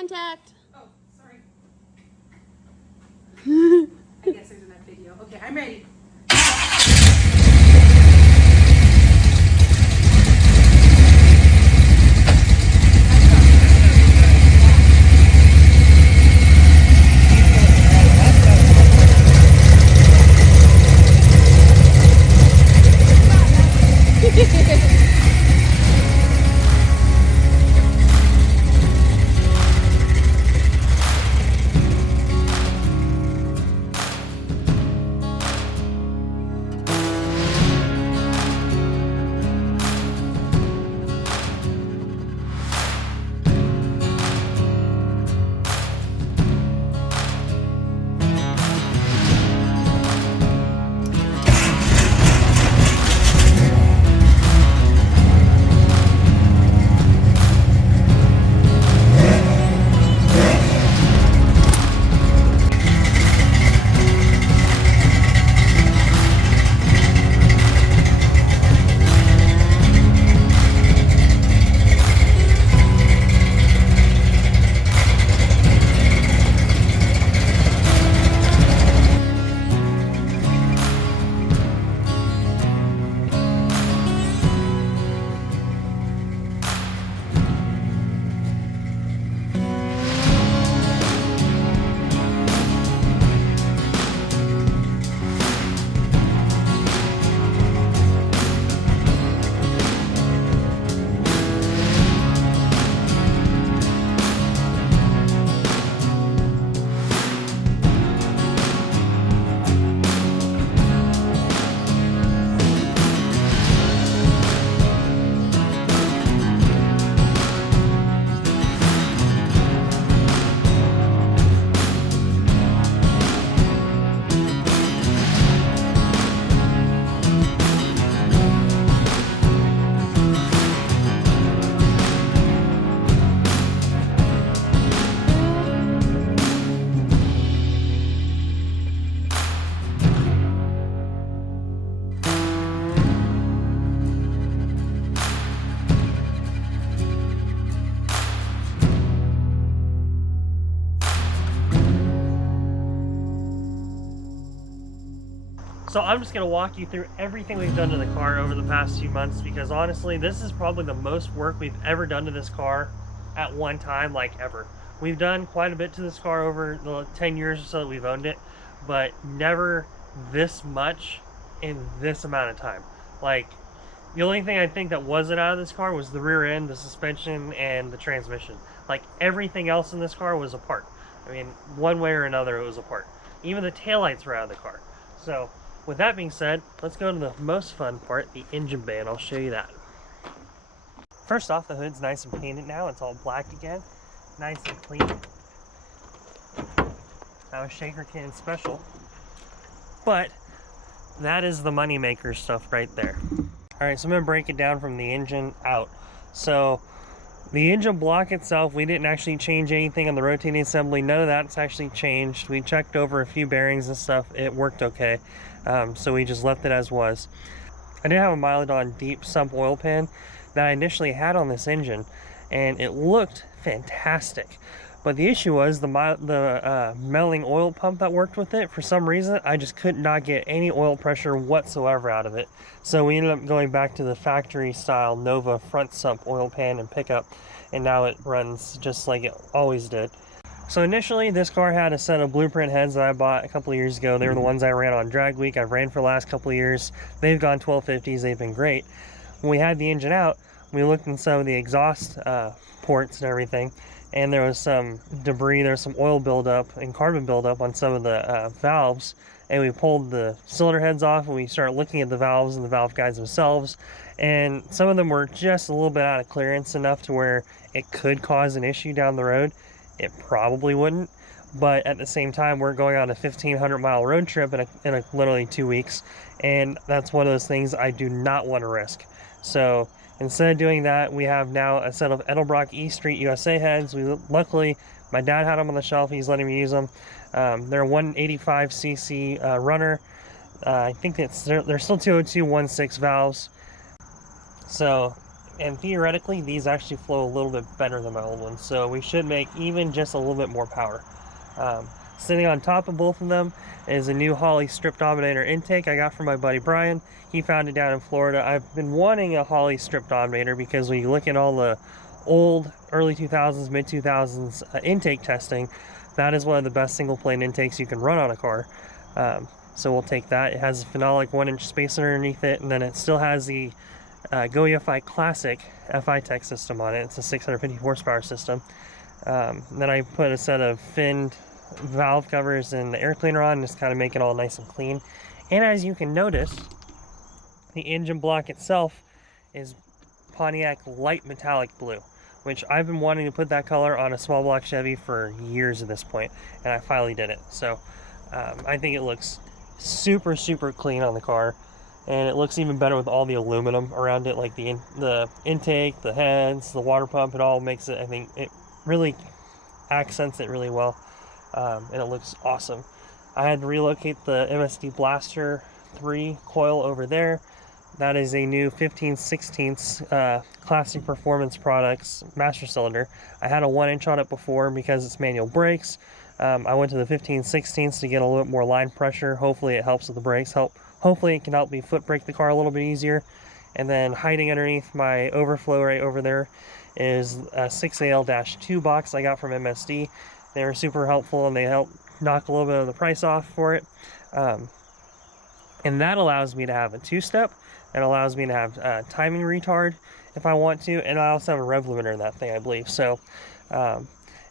contact. Oh, sorry. I guess there's enough video. Okay, I'm ready. So I'm just going to walk you through everything we've done to the car over the past few months, because honestly, this is probably the most work we've ever done to this car at one time, like ever. We've done quite a bit to this car over the 10 years or so that we've owned it, but never this much in this amount of time. Like, the only thing I think that wasn't out of this car was the rear end, the suspension, and the transmission. Like, everything else in this car was apart. I mean, one way or another, it was apart. Even the taillights were out of the car. So, with that being said, let's go to the most fun part, the engine bay, and I'll show you that. First off, the hood's nice and painted now. It's all black again. Nice and clean. That was Shaker Can special. But that is the money maker stuff right there. Alright, so I'm going to break it down from the engine out. So, the engine block itself, we didn't actually change anything on the rotating assembly. None of that's actually changed. We checked over a few bearings and stuff. It worked okay. So we just left it as was. I did have a Mildon deep sump oil pan that I initially had on this engine, and it looked fantastic. But the issue was the melting oil pump that worked with it. For some reason, I just could not get any oil pressure whatsoever out of it. So we ended up going back to the factory style Nova front sump oil pan and pickup, and now it runs just like it always did. So initially, this car had a set of blueprint heads that I bought a couple of years ago. They were the ones I ran on drag week. I've ran for the last couple of years. They've gone 1250s. They've been great. When we had the engine out, we looked in some of the exhaust ports and everything, and there was some debris. There was some oil buildup and carbon buildup on some of the valves, and we pulled the cylinder heads off, and we started looking at the valves and the valve guides themselves, and some of them were just a little bit out of clearance, enough to where it could cause an issue down the road. It probably wouldn't, but at the same time, we're going on a 1,500-mile road trip in literally 2 weeks, and that's one of those things I do not want to risk. So instead of doing that, we have now a set of Edelbrock E Street USA heads. Luckily, my dad had them on the shelf. He's letting me use them. They're 185cc runner. I think they're still 202 1.6 valves. So and theoretically these actually flow a little bit better than my old ones, so we should make even just a little bit more power. Sitting on top of both of them is a new Holley strip dominator intake I got from my buddy Brian. He found it down in Florida. I've been wanting a Holley strip dominator because when you look at all the old early 2000s, mid 2000s intake testing, that is one of the best single plane intakes you can run on a car. So we'll take that. It has a phenolic 1-inch spacer underneath it, and then it still has the Go EFI Classic FI Tech system on it. It's a 650 horsepower system. Then I put a set of finned valve covers and the air cleaner on, just kind of make it all nice and clean. And as you can notice, the engine block itself is Pontiac light metallic blue, which I've been wanting to put that color on a small block Chevy for years at this point, and I finally did it. So I think it looks super clean on the car, and it looks even better with all the aluminum around it, like the intake, the heads, the water pump. It all makes it, I think it really accents it really well, and it looks awesome. I had to relocate the MSD Blaster 3 coil over there. That is a new 15/16 Classic Performance Products master cylinder. I had a 1-inch on it before because it's manual brakes. I went to the 15/16 to get a little bit more line pressure. Hopefully it helps with the brakes. Hopefully it can help me foot brake the car a little bit easier. And then hiding underneath my overflow right over there is a 6AL-2 box I got from MSD. They were super helpful, and they helped knock a little bit of the price off for it. And that allows me to have a 2-step. It allows me to have timing retard if I want to, and I also have a rev limiter in that thing, I believe. So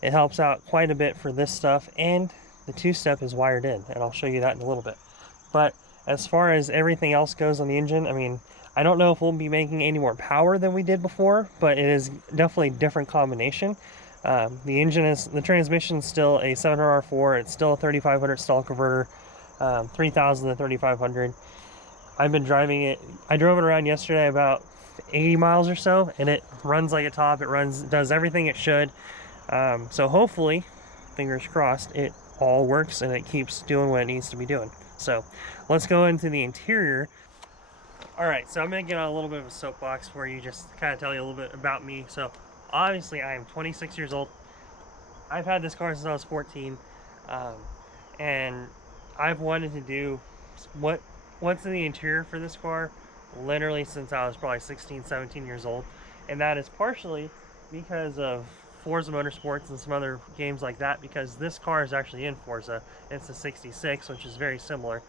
it helps out quite a bit for this stuff, and the 2-step is wired in, and I'll show you that in a little bit. But as far as everything else goes on the engine, I mean, I don't know if we'll be making any more power than we did before, but it is definitely a different combination. The transmission is still a 700R4. It's still a 3500 stall converter, 3000 to 3500. I've been driving it. I drove it around yesterday about 80 miles or so, and it runs like a top. It does everything it should. So hopefully, fingers crossed, it all works and it keeps doing what it needs to be doing. So let's go into the interior. All right, so I'm gonna get on a little bit of a soapbox for you, just kind of tell you a little bit about me. So obviously I am 26 years old. I've had this car since I was 14, and I've wanted to do what's in the interior for this car literally since I was probably 16, 17 years old. And that is partially because of Forza Motorsports and some other games like that, because this car is actually in Forza. It's a 66, which is very similar.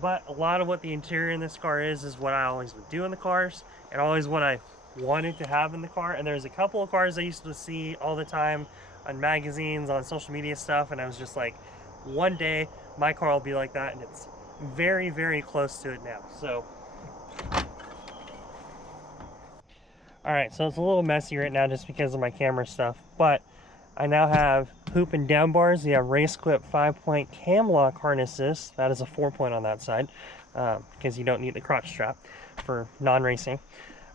But a lot of what the interior in this car is what I always would do in the cars, and always what I wanted to have in the car. And there's a couple of cars I used to see all the time on magazines, on social media stuff, and I was just like, one day my car will be like that, and it's very close to it now. So alright, so it's a little messy right now just because of my camera stuff, but I now have hoop and down bars. You have race clip 5-point cam lock harnesses. That is a 4-point on that side, because you don't need the crotch strap for non-racing.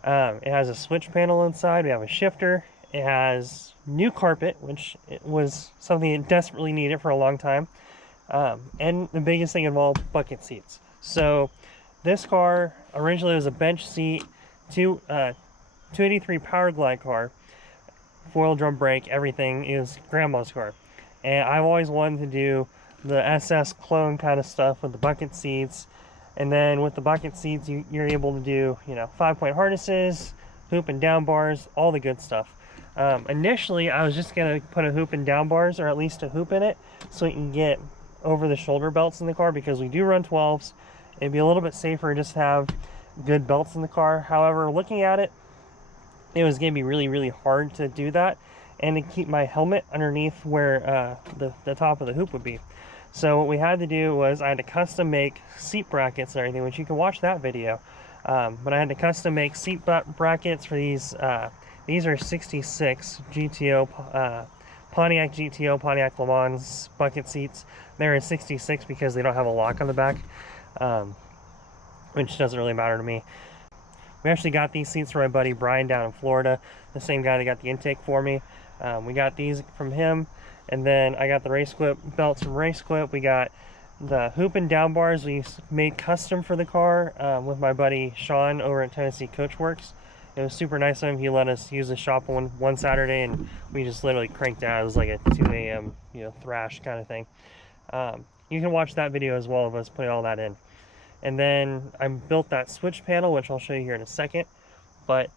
It has a switch panel inside. We have a shifter. It has new carpet, which it was something it desperately needed for a long time. And the biggest thing involved, bucket seats. So this car originally was a bench seat, 283 Power Glide car, 4-wheel drum brake, everything is grandma's car. And I've always wanted to do the SS clone kind of stuff with the bucket seats. And then with the bucket seats, you're able to do, 5-point harnesses, hoop and down bars, all the good stuff. Initially, I was just going to put a hoop and down bars, or at least a hoop in it, so you can get over the shoulder belts in the car, because we do run 12s. It'd be a little bit safer just to have good belts in the car. However, looking at it, it was going to be really hard to do that, and to keep my helmet underneath where the top of the hoop would be. So what we had to do was I had to custom make seat brackets and everything, which you can watch that video. But I had to custom make seat brackets for these. These are 66 GTO, Pontiac GTO, Pontiac Le Mans bucket seats. They're in 66 because they don't have a lock on the back, which doesn't really matter to me. We actually got these seats from my buddy Brian down in Florida, the same guy that got the intake for me. We got these from him, and then I got the race clip belts from Race Clip. We got the hoop and down bars we made custom for the car with my buddy Sean over at Tennessee Coachworks. It was super nice of him. He let us use the shop one Saturday, and we just literally cranked out. It was like a 2 a.m. Thrash kind of thing. You can watch that video as well of us putting all that in. And then I built that switch panel, which I'll show you here in a second. But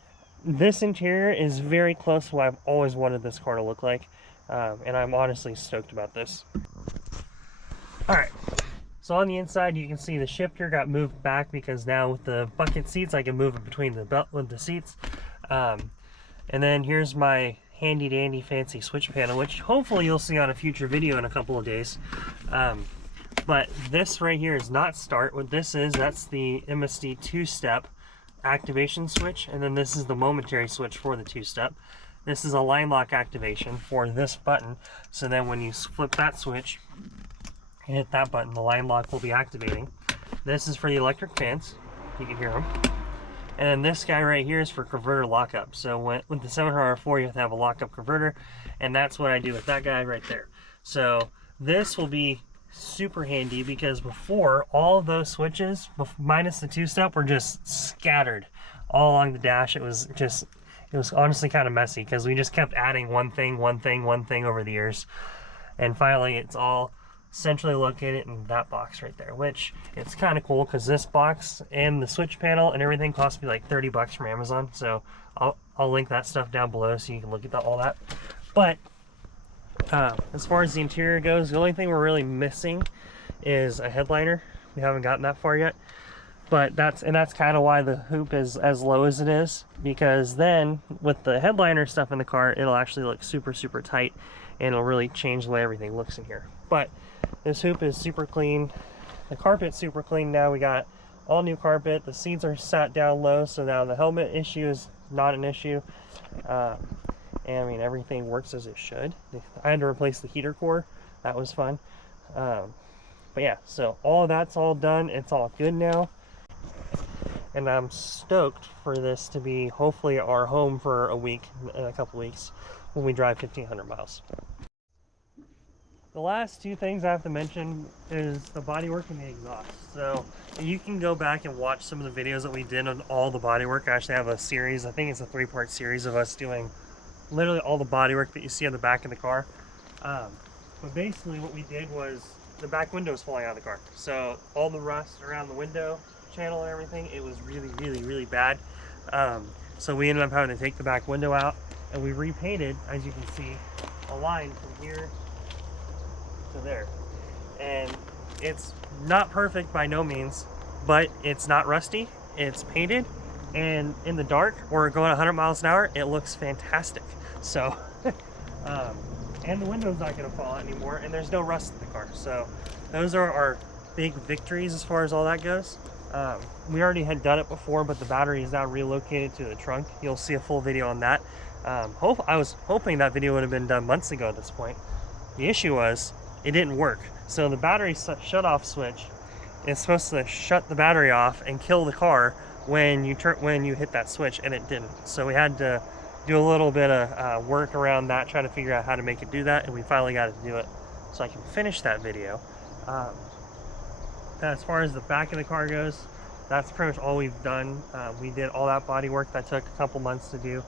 this interior is very close to what I've always wanted this car to look like. And I'm honestly stoked about this. Alright, so on the inside you can see the shifter got moved back because now with the bucket seats I can move it between the belt with the seats. And then here's my handy dandy fancy switch panel, which hopefully you'll see on a future video in a couple of days. But this right here is not start. What this is, that's the MSD 2-step activation switch, and then this is the momentary switch for the 2-step. This is a line lock activation for this button, so then when you flip that switch and hit that button, the line lock will be activating. This is for the electric fans, you can hear them. And then this guy right here is for converter lockup. So with the 700R4 you have to have a lockup converter, and that's what I do with that guy right there. So this will be super handy because before, all of those switches minus the 2-step were just scattered all along the dash. It was honestly kind of messy because we just kept adding one thing over the years, and finally it's all centrally located in that box right there, which it's kind of cool because this box and the switch panel and everything cost me like 30 bucks from Amazon. So I'll link that stuff down below so you can look at all that. But as far as the interior goes, the only thing we're really missing is a headliner. We haven't gotten that far yet, but that's kind of why the hoop is as low as it is, because then with the headliner stuff in the car, it'll actually look super tight, and it'll really change the way everything looks in here. But this hoop is super clean. The carpet's super clean now. We got all new carpet. The seats are sat down low, so now the helmet issue is not an issue. And I mean, everything works as it should. I had to replace the heater core. That was fun. But yeah, so all of that's all done. It's all good now. And I'm stoked for this to be hopefully our home for a week, in a couple weeks, when we drive 1,500 miles. The last two things I have to mention is the bodywork and the exhaust. So you can go back and watch some of the videos that we did on all the bodywork. I actually have a series, I think it's a 3-part series of us doing literally all the bodywork that you see on the back of the car. But basically what we did was the back window was falling out of the car. So all the rust around the window channel and everything, it was really bad. So we ended up having to take the back window out, and we repainted, as you can see, a line from here to there. And it's not perfect by no means, but it's not rusty, it's painted, and in the dark or going 100 miles an hour, it looks fantastic. So and the window's not going to fall out anymore, and there's no rust in the car. So those are our big victories as far as all that goes. We already had done it before, but the battery is now relocated to the trunk. You'll see a full video on that. I was hoping that video would have been done months ago at this point. The issue was it didn't work. So the battery shut-off switch is supposed to shut the battery off and kill the car when you hit that switch, and it didn't. So we had to do a little bit of work around that, trying to figure out how to make it do that, and we finally got it to do it so I can finish that video. As far as the back of the car goes, that's pretty much all we've done. We did all that body work. That took a couple months to do.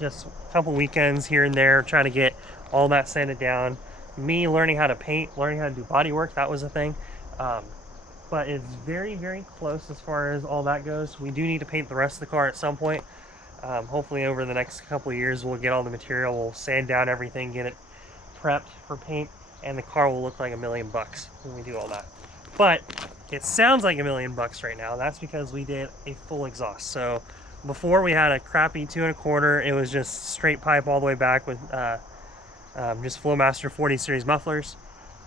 Just a couple weekends here and there trying to get all that sanded down. Me learning how to paint, learning how to do body work, that was a thing. But it's very close as far as all that goes. We do need to paint the rest of the car at some point. Hopefully over the next couple of years we'll get all the material, we'll sand down everything, get it prepped for paint, and the car will look like $1 million when we do all that. But it sounds like $1 million right now. That's because we did a full exhaust. So before we had a crappy 2 1/4, it was just straight pipe all the way back with just Flowmaster 40 series mufflers.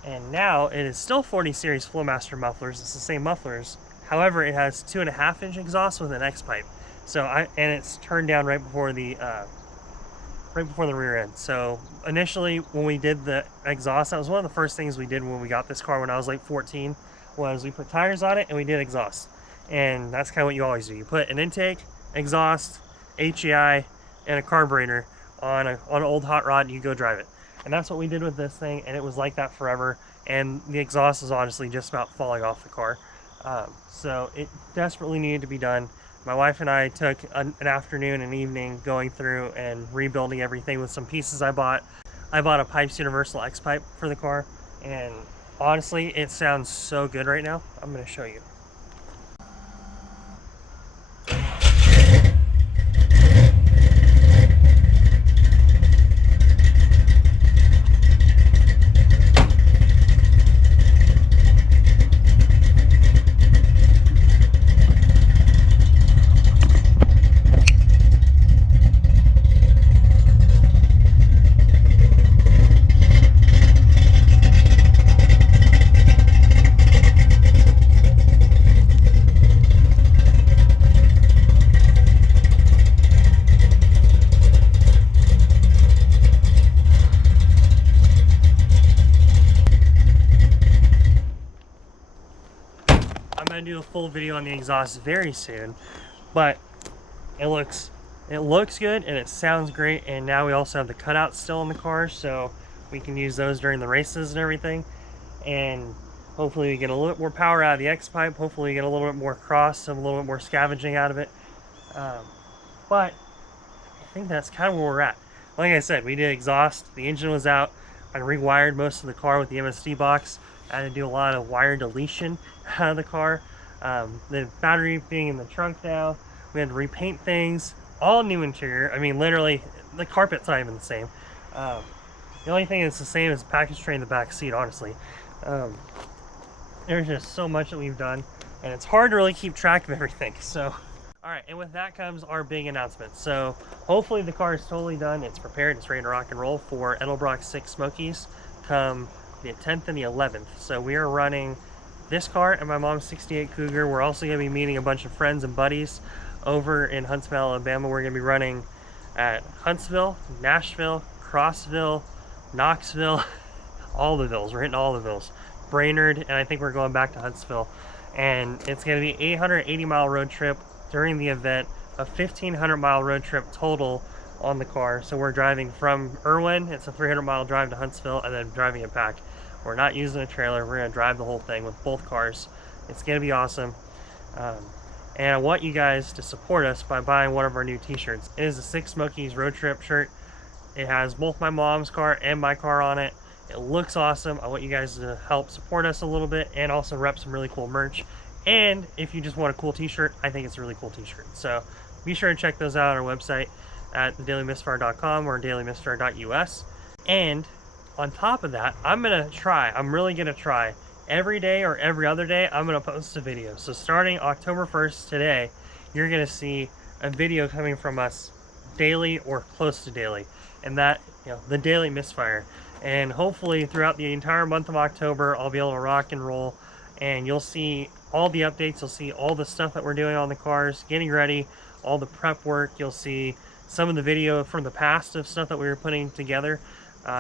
And now it is still 40 series Flowmaster mufflers. It's the same mufflers. However, it has 2.5-inch exhaust with an X pipe. So and it's turned down right before the rear end. So initially when we did the exhaust, that was one of the first things we did when we got this car when I was like 14, was we put tires on it and we did exhaust. And that's kind of what you always do. You put an intake, exhaust, HEI, and a carburetor on an old hot rod, and you go drive it. And that's what we did with this thing, and it was like that forever. And the exhaust is honestly just about falling off the car. So it desperately needed to be done. my wife and I took an afternoon and evening going through and rebuilding everything with some pieces I bought. I bought a Pipes Universal X pipe for the car, and honestly, it sounds so good right now. I'm going to show you. I'm gonna do a full video on the exhaust very soon, but it looks good and it sounds great. And now we also have the cutouts still in the car, so we can use those during the races and everything. And hopefully we get a little bit more power out of the X pipe. Hopefully we get a little bit more cross, a little bit more scavenging out of it. But I think that's kind of where we're at. Like I said, we did exhaust. The engine was out. I rewired most of the car with the MSD box. I had to do a lot of wire deletion out of the car. The battery being in the trunk now. We had to repaint things. All new interior. I mean, literally, the carpet's not even the same. The only thing that's the same is the package tray in the back seat, honestly. There's just so much that we've done, and it's hard to really keep track of everything. So, all right, and with that comes our big announcement. So, hopefully the car is totally done. It's prepared. It's ready to rock and roll for Edelbrock 6 Smokies come the 10th and the 11th. So we are running this car and my mom's 68 Cougar. We're also going to be meeting a bunch of friends and buddies over in Huntsville, Alabama. We're going to be running at Huntsville, Nashville, Crossville, Knoxville, all the villes. We're hitting all the villes. Brainerd, and I think we're going back to Huntsville. And it's going to be 880-mile road trip during the event, a 1,500-mile road trip total on the car. So we're driving from Irwin. It's a 300-mile drive to Huntsville, and then driving it back. We're not using a trailer. We're going to drive the whole thing with both cars. It's going to be awesome. And I want you guys to support us by buying one of our new t-shirts. It is a 6 Smokies road trip shirt. It has both my mom's car and my car on it. It looks awesome. I want you guys to help support us a little bit and also rep some really cool merch. And if you just want a cool t-shirt, I think it's a really cool t-shirt. So be sure to check those out on our website at thedailymisfire.com or dailymisfire.us. And on top of that, I'm really gonna try every day or every other day. I'm gonna post a video. So starting October 1st today, you're gonna see a video coming from us daily or close to daily, and that, the Daily Misfire. And hopefully throughout the entire month of October, I'll be able to rock and roll, and you'll see all the updates. You'll see all the stuff that we're doing on the cars, getting ready, all the prep work. You'll see some of the video from the past of stuff that we were putting together.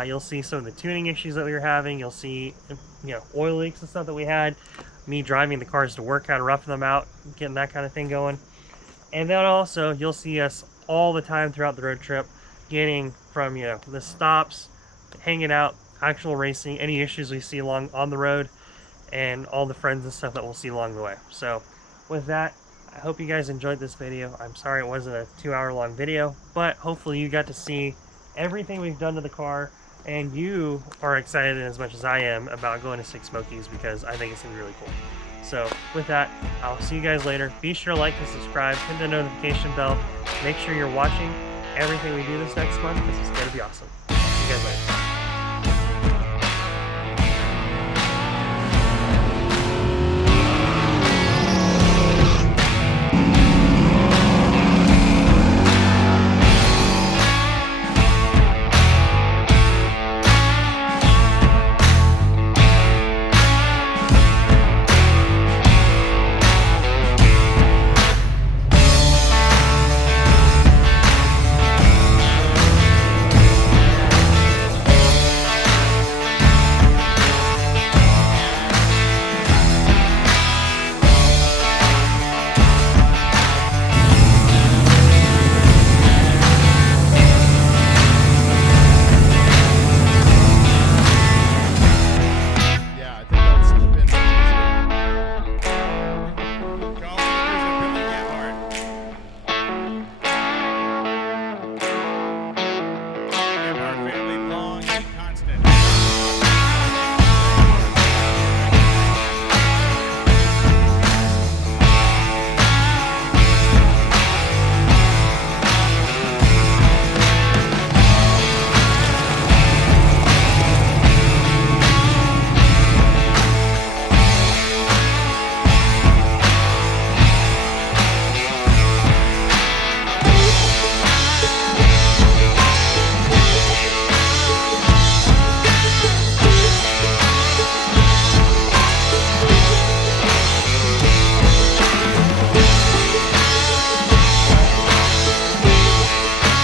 You'll see some of the tuning issues that we were having. You'll see, oil leaks and stuff that we had. Me driving the cars to work, how to rough them out, getting that kind of thing going. And then also, you'll see us all the time throughout the road trip, getting from, the stops, hanging out, actual racing, any issues we see along on the road, and all the friends and stuff that we'll see along the way. So with that, I hope you guys enjoyed this video. I'm sorry it wasn't a 2-hour-long video, but hopefully you got to see everything we've done to the car, and you are excited as much as I am about going to 6 Smokies, because I think it's going to be really cool. So with that, I'll see you guys later. Be sure to like and subscribe, hit the notification bell, make sure you're watching everything we do this next month, because it's going to be awesome. See you guys later.